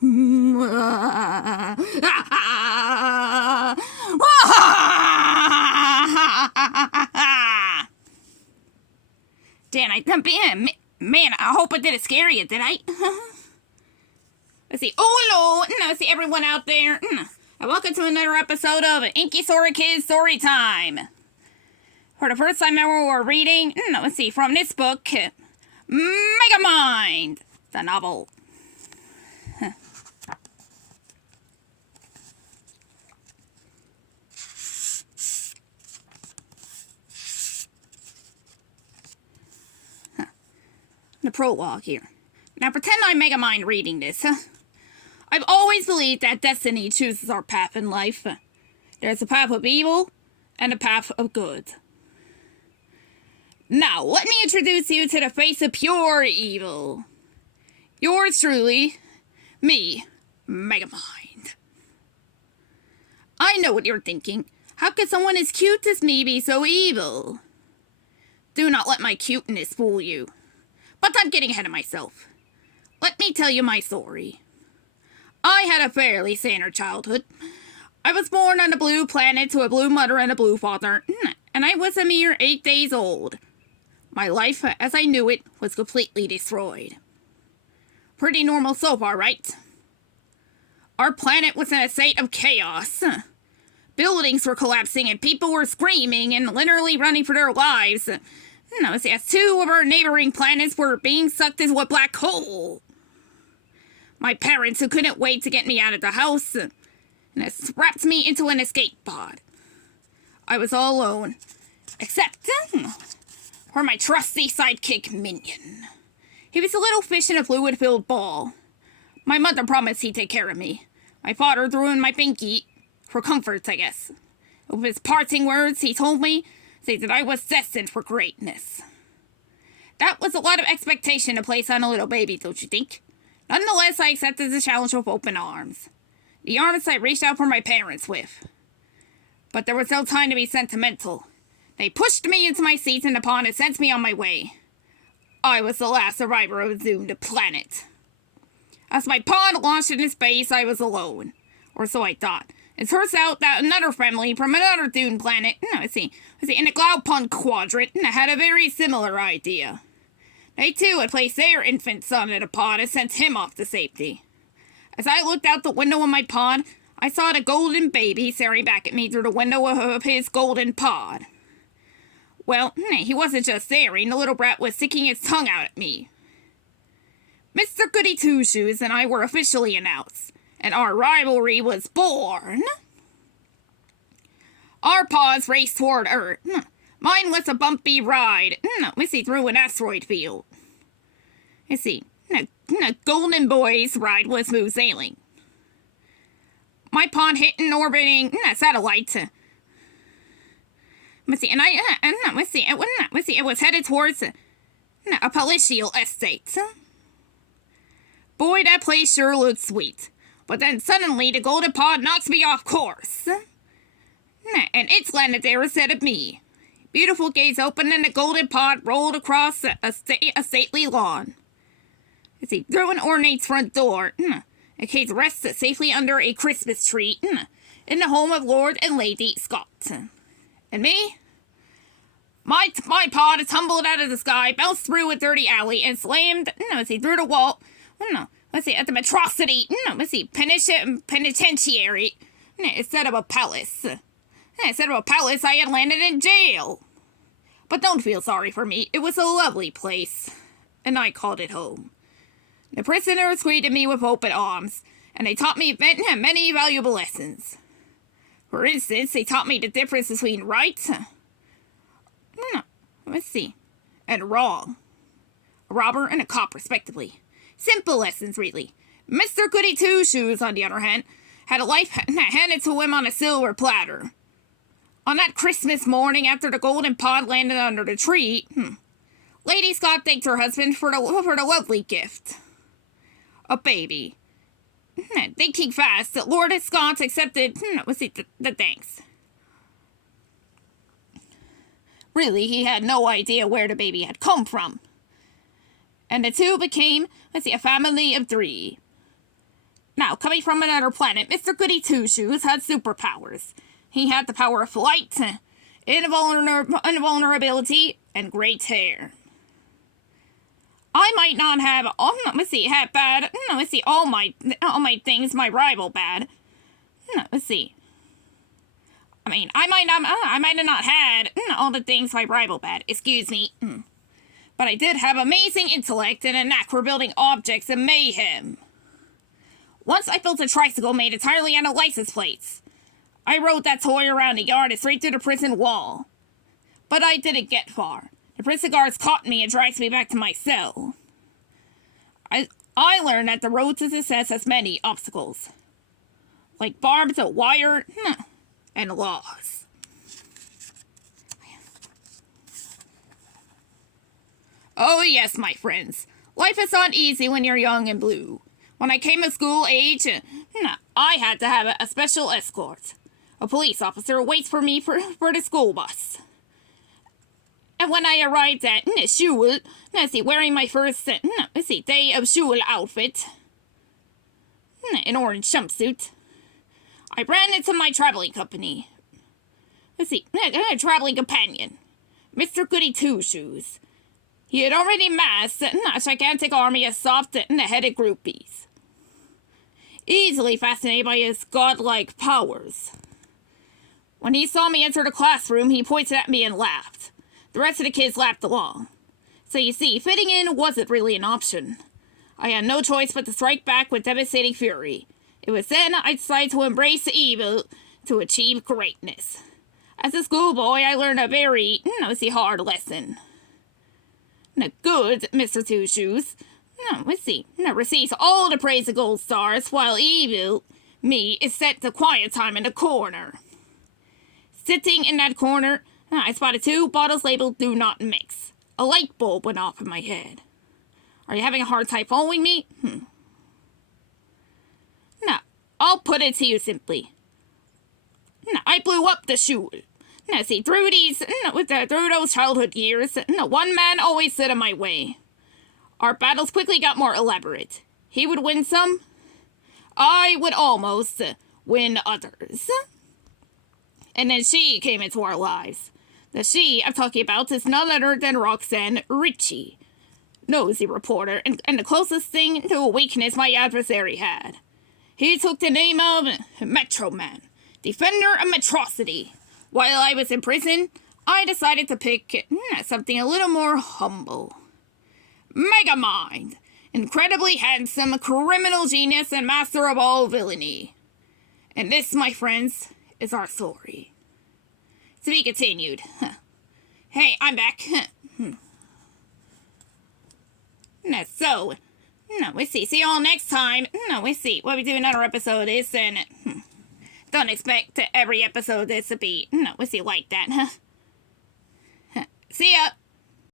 Man, I hope I didn't scare you, did I? Let's see, ollo, let's see everyone out there. And welcome to another episode of InkySora Kids Storytime. For the first time ever, we're reading, let's see, from this book, Megamind, the novel. The prologue here. Now pretend I'm Megamind reading this. I've always believed that destiny chooses our path in life. There's a path of evil and a path of good. Now, let me introduce you to the face of pure evil. Yours truly, me, Megamind. I know what you're thinking. How could someone as cute as me be so evil? Do not let my cuteness fool you. But I'm getting ahead of myself. Let me tell you my story. I had a fairly standard childhood. I was born on a blue planet to a blue mother and a blue father, and I was a mere 8 days old. My life, as I knew it, was completely destroyed. Pretty normal so far, right? Our planet was in a state of chaos. Buildings were collapsing and people were screaming and literally running for their lives. As two of our neighboring planets were being sucked into a black hole. My parents, who couldn't wait to get me out of the house, strapped me into an escape pod. I was all alone, except for my trusty sidekick Minion. He was a little fish in a fluid-filled ball. My mother promised he'd take care of me. My father threw in my pinky, for comfort, I guess. With his parting words, he told me that I was destined for greatness. That was a lot of expectation to place on a little baby, don't you think? Nonetheless, I accepted the challenge with open arms. The arms I reached out for my parents with. But there was no time to be sentimental. They pushed me into my seat in the pond and sent me on my way. I was the last survivor of a doomed planet. As my pond launched into space, I was alone. Or so I thought. It turns out that another family from another doomed planet, in the Cloud Pond Quadrant, had a very similar idea. They too had placed their infant son in a pod and sent him off to safety. As I looked out the window of my pod, I saw the golden baby staring back at me through the window of his golden pod. Well, he wasn't just staring, the little brat was sticking his tongue out at me. Mr. Goody Two-Shoes and I were officially announced, and our rivalry was born. Our paws raced toward Earth. Mine was a bumpy ride, through an asteroid field. Golden Boy's ride was smooth sailing. My pond hit an orbiting satellite. It was headed towards a palatial estate. Boy, that place sure looked sweet. But then suddenly the golden pod knocks me off course. And it's landed there instead of me. Beautiful gates opened and the golden pod rolled across a stately lawn. Through an ornate front door, the cage rests safely under a Christmas tree in the home of Lord and Lady Scott. And me? My pod tumbled out of the sky, bounced through a dirty alley, and slammed, through the wall, at the monstrosity, penitentiary, instead of a palace. Instead of a palace, I had landed in jail. But don't feel sorry for me. It was a lovely place, and I called it home. The prisoners greeted me with open arms, and they taught me many valuable lessons. For instance, they taught me the difference between right, and wrong. A robber and a cop, respectively. Simple lessons, really. Mr. Goody Two-Shoes, on the other hand, had a life handed to him on a silver platter. On that Christmas morning after the golden pod landed under the tree, Lady Scott thanked her husband for the lovely gift. A baby. Thinking fast, Lord Scott accepted, the thanks. Really, he had no idea where the baby had come from. And the two became, a family of 3. Now, coming from another planet, Mr. Goody Two-Shoes had superpowers. He had the power of flight, invulnerability, and great hair. I might not have, have bad, all my things my rival bad. Let's see. I might have not had all the things my rival bad, excuse me. But I did have amazing intellect and a knack for building objects and mayhem. Once I built a tricycle made entirely out of license plates. I rode that toy around the yard and straight through the prison wall. But I didn't get far. The prison guards caught me and dragged me back to my cell. I learned that the road to success has many obstacles. Like barbed wire and laws. Oh yes, my friends. Life is not easy when you're young and blue. When I came of school age, I had to have a special escort. A police officer waits for me for the school bus. And when I arrived at school, wearing my first day of school outfit, an orange jumpsuit, I ran into my traveling company. A traveling companion, Mr. Goody Two-Shoes. He had already massed a gigantic army of soft-headed groupies, easily fascinated by his godlike powers. When he saw me enter the classroom, he pointed at me and laughed. The rest of the kids laughed along. So you see, fitting in wasn't really an option. I had no choice but to strike back with devastating fury. It was then I decided to embrace evil to achieve greatness. As a schoolboy, I learned a very, hard lesson. Good, Mr. Two-Shoes, receives all the praise of gold stars, while evil, me, is set to quiet time in the corner. Sitting in that corner, I spotted 2 bottles labeled "Do Not Mix." A light bulb went off in my head. Are you having a hard time following me? Now, I'll put it to you simply. I blew up the school. Through those childhood years, one man always stood in my way. Our battles quickly got more elaborate. He would win some. I would almost win others. And then she came into our lives. The she I'm talking about is none other than Roxanne Ritchie, nosy reporter, and the closest thing to a weakness my adversary had. He took the name of Metro Man, defender of metrocity. While I was in prison, I decided to pick something a little more humble. Megamind, incredibly handsome, criminal genius, and master of all villainy. And this, my friends, is our story. To be continued. Hey, I'm back. So, we see you all next time. We see what we do another episode of this, and don't expect every episode of this to be, like that. See ya.